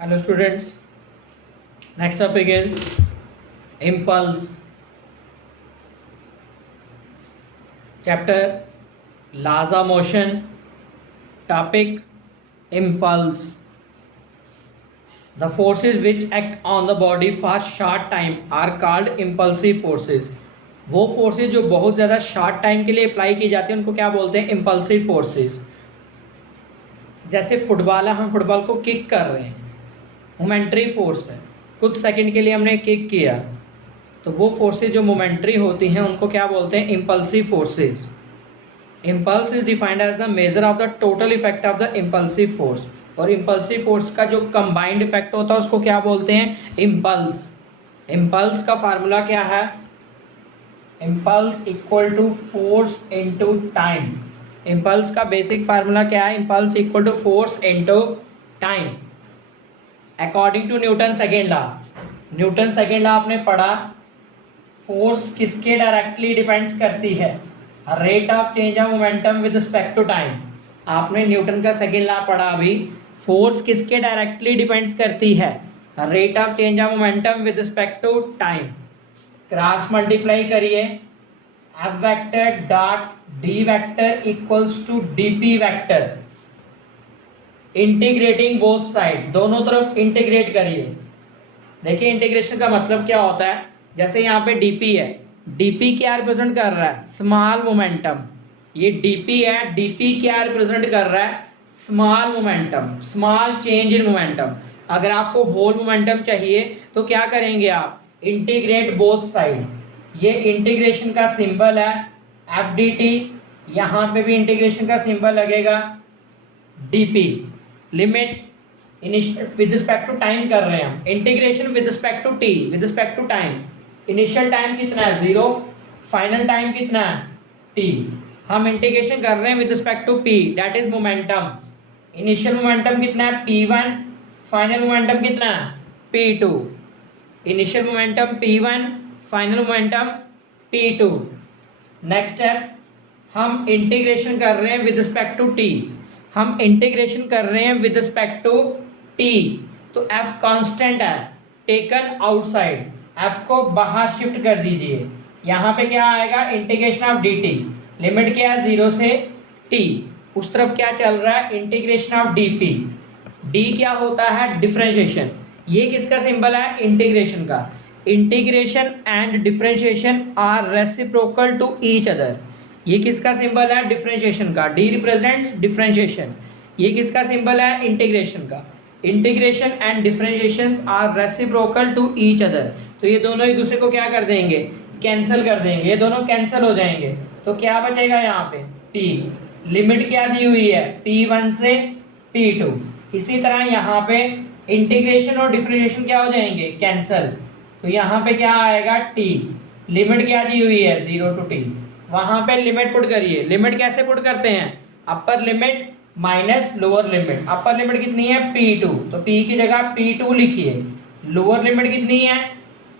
Hello students, next topic is impulse. Chapter laws of motion. Topic impulse. The forces which act on the body for short time are called impulsive forces. वो forces जो बहुत ज़्यादा short time के लिए apply की जाती है उनको क्या बोलते हैं? Impulsive forces. जैसे फुटबॉल है, हम फुटबॉल को किक कर रहे हैं, मोमेंट्री फोर्स है, कुछ सेकंड के लिए हमने किक किया, तो वो फोर्सेस जो मोमेंट्री होती हैं उनको क्या बोलते हैं? Impulsive forces. Impulse is defined as the measure of the total effect of the impulsive force. और इम्पल्सिव फोर्स का जो कंबाइंड इफेक्ट होता है उसको क्या बोलते हैं? इम्पल्स. इम्पल्स का फार्मूला क्या है? Impulse equal to force into time. Impulse का बेसिक फार्मूला क्या है? Impulse equal to force into time. According to Newton second law. Newton second law आपने पढ़ा. फोर्स किसके डायरेक्टली डिपेंड्स करती है? Rate of change of momentum with respect to time. आपने Newton का सेकेंड लॉ पढ़ा अभी. फोर्स किसके डायरेक्टली डिपेंड्स करती है? Rate of change of momentum with respect to time. Cross multiply करिए. F vector dot d vector equals to dp vector. Integrating both side, दोनों तरफ इंटीग्रेट करिए. देखिए इंटीग्रेशन का मतलब क्या होता है. जैसे यहाँ पे डीपी है, डीपी क्या रिप्रेजेंट कर रहा है? Small momentum. ये डीपी है, डीपी क्या रिप्रेजेंट कर रहा है? Small momentum, small change in momentum. अगर आपको होल मोमेंटम चाहिए तो क्या करेंगे आप? Integrate both side. ये इंटीग्रेशन का सिंबल है एफ डी टी. यहाँ पे भी इंटीग्रेशन का सिंबल लगेगा dp. Limit with respect to time कर रहे हैं हम. Integration with respect to t, with respect to time. Initial time कितना है? 0. फाइनल टाइम कितना है? टी. हम इंटीग्रेशन कर रहे हैं with respect to p, that is momentum. Initial momentum कितना है? p1. फाइनल मोमेंटम कितना है? p2. Initial momentum p1, final momentum p2. Next step, हम इंटीग्रेशन कर रहे हैं विद रिस्पेक्ट टू टी. हम इंटीग्रेशन कर रहे हैं विद रिस्पेक्ट टू टी, तो f कांस्टेंट है, टेकन आउटसाइड. f को बाहर शिफ्ट कर दीजिए. यहाँ पे क्या आएगा? Integration of dt. लिमिट क्या है? 0 से t. उस तरफ क्या चल रहा है? Integration of dp. d क्या होता है? डिफरेंशिएशन. ये किसका सिंबल है? इंटीग्रेशन का. Integration and differentiation are reciprocal to each other. ये किसका सिंबल है? डिफरेंशिएशन का. d represents differentiation. ये किसका सिंबल है? इंटीग्रेशन का. Integration and differentiation are reciprocal to each other. तो ये दोनों एक दूसरे को क्या कर देंगे? कैंसिल कर देंगे. ये दोनों कैंसिल हो जाएंगे. तो क्या बचेगा यहाँ पे? t. लिमिट क्या दी हुई है? p1 से p2. इसी तरह यहाँ पे इंटीग्रेशन और डिफरेंशिएशन क्या हो जाएंगे? कैंसिल. तो यहाँ पे क्या आएगा? t. लिमिट क्या दी हुई है? 0 टू t. वहां पे लिमिट पुट करिए. लिमिट कैसे पुट करते हैं? Upper limit minus lower limit. Upper limit कितनी है? p2, तो p की जगह p2 लिखिए. लोअर लिमिट कितनी है?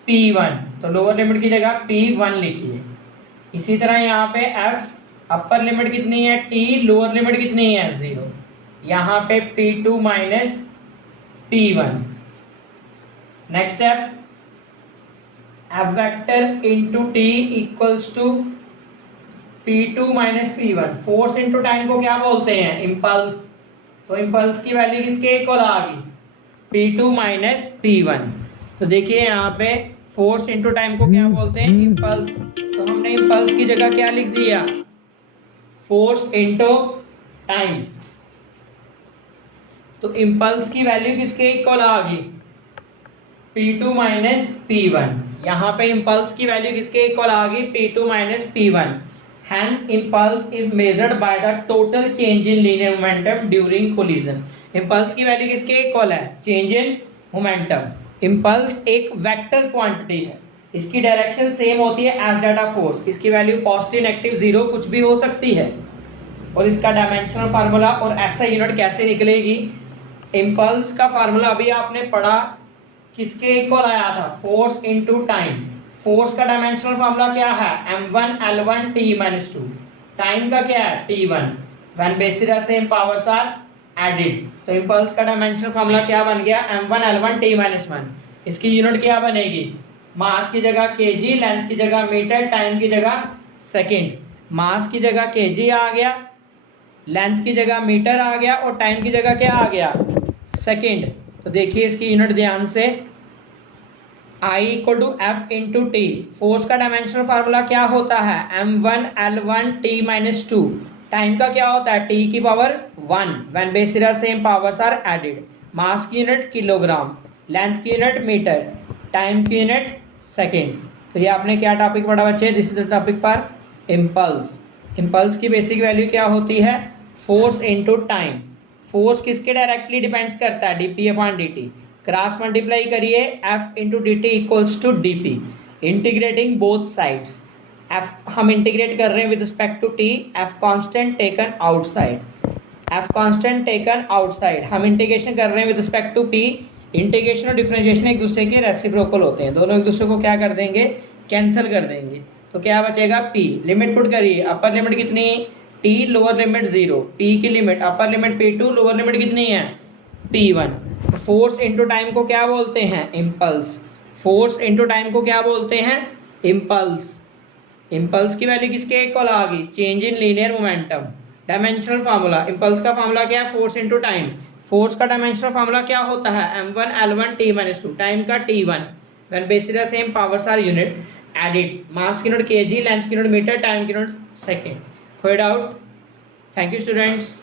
p1, तो लोअर लिमिट की जगह p1 लिखिए. इसी तरह यहाँ पे f, अपर लिमिट कितनी है? t, लोअर लिमिट कितनी है? 0. यहाँ पे p2 minus p1. Next step, f vector into t equals to p2 minus p1. Force into time को क्या बोलते हैं? इम्पल्स. तो इम्पल्स की वैल्यू किसके इक्वल आ गई? p2 minus p1. तो देखिए यहाँ पे फोर्स इंटू टाइम को क्या बोलते हैं? इम्पल्स. तो हमने इम्पल्स की जगह क्या लिख दिया? Force into time. तो इम्पल्स की वैल्यू किसके इक्वल आ गई? p2 minus p1. यहाँ पे इम्पल्स की वैल्यू किसके इक्वल आ गई? p2 minus p1. Hence, impulse is measured by the total change in linear momentum during collision. Impulse की वैल्यू किसके इक्वल है? Change in momentum. इम्पल्स एक वेक्टर क्वांटिटी है. इसकी डायरेक्शन सेम होती है एज दैट ऑफ फोर्स. इसकी value positive, negative, 0 कुछ भी हो सकती है. और इसका डायमेंशनल फार्मूला और ऐसा यूनिट कैसे निकलेगी? इम्पल्स का फार्मूला अभी आपने पढ़ा, किसके इक्वल आया था? Force into time. फोर्स का डायमेंशनल फार्मूला क्या है? m1 l1 t-2. टाइम का क्या है? t1. When basis are same powers are added. तो इम्पल्स का डायमेंशनल फार्मूला क्या बन गया, m1 l1 t - 1। इसकी यूनिट क्या बनेगी, मास की जगह केजी, लेंथ की जगह मीटर, टाइम की जगह सेकंड। मास की जगह केजी आ गया, लेंथ की जगह मीटर आ गया और टाइम की जगह क्या आ गया, सेकंड। तो देखिए इसकी यूनिट ध्यान से, I equal to F into T. Force का डायमेंशनल फार्मूला क्या होता है, m1 l1 t - 2। टाइम का क्या होता है, t की power 1 when base same powers are added. Mass की यूनिट किलोग्राम, लेंथ की यूनिट मीटर, टाइम की यूनिट सेकेंड। तो ये आपने क्या टॉपिक पढ़ा बच्चे, this is the topic for impulse. Impulse की बेसिक वैल्यू क्या होती है, फोर्स इंटू टाइम। फोर्स किसके डायरेक्टली डिपेंड्स करता है, dp upon dt। Cross multiply करिए, f into d t equals to d p. Integrating both sides, f हम integrate कर रहे हैं with respect to t, f constant taken outside, f constant taken outside. हम integration कर रहे हैं with respect to p। Integration और differentiation एक दूसरे के रेसिप्रोकल होते हैं, दोनों एक दूसरे को क्या कर देंगे, कैंसिल कर देंगे। तो क्या बचेगा, p। लिमिट पुट करिए, अपर लिमिट कितनी, t, लोअर लिमिट 0, t की limit, upper limit p2, lower limit कितनी है, p1। फोर्स इंटू टाइम को क्या बोलते हैं, इम्पल्स। फोर्स इंटू टाइम को क्या बोलते हैं, इम्पल्स। इम्पल्स की वैल्यू किसके इक्वल आ गई, change in linear momentum. Dimensional formula, impulse का फार्मूला क्या है, फोर्स इंटू टाइम। फोर्स का डायमेंशनल फार्मूला क्या होता है, m1 l1 t - 2। टाइम का t1 when basis same powers are unit added. Mass की यूनिट kg, लेंथ की यूनिट मीटर, टाइम की यूनिट सेकेंड। कोई डाउट? Thank you students.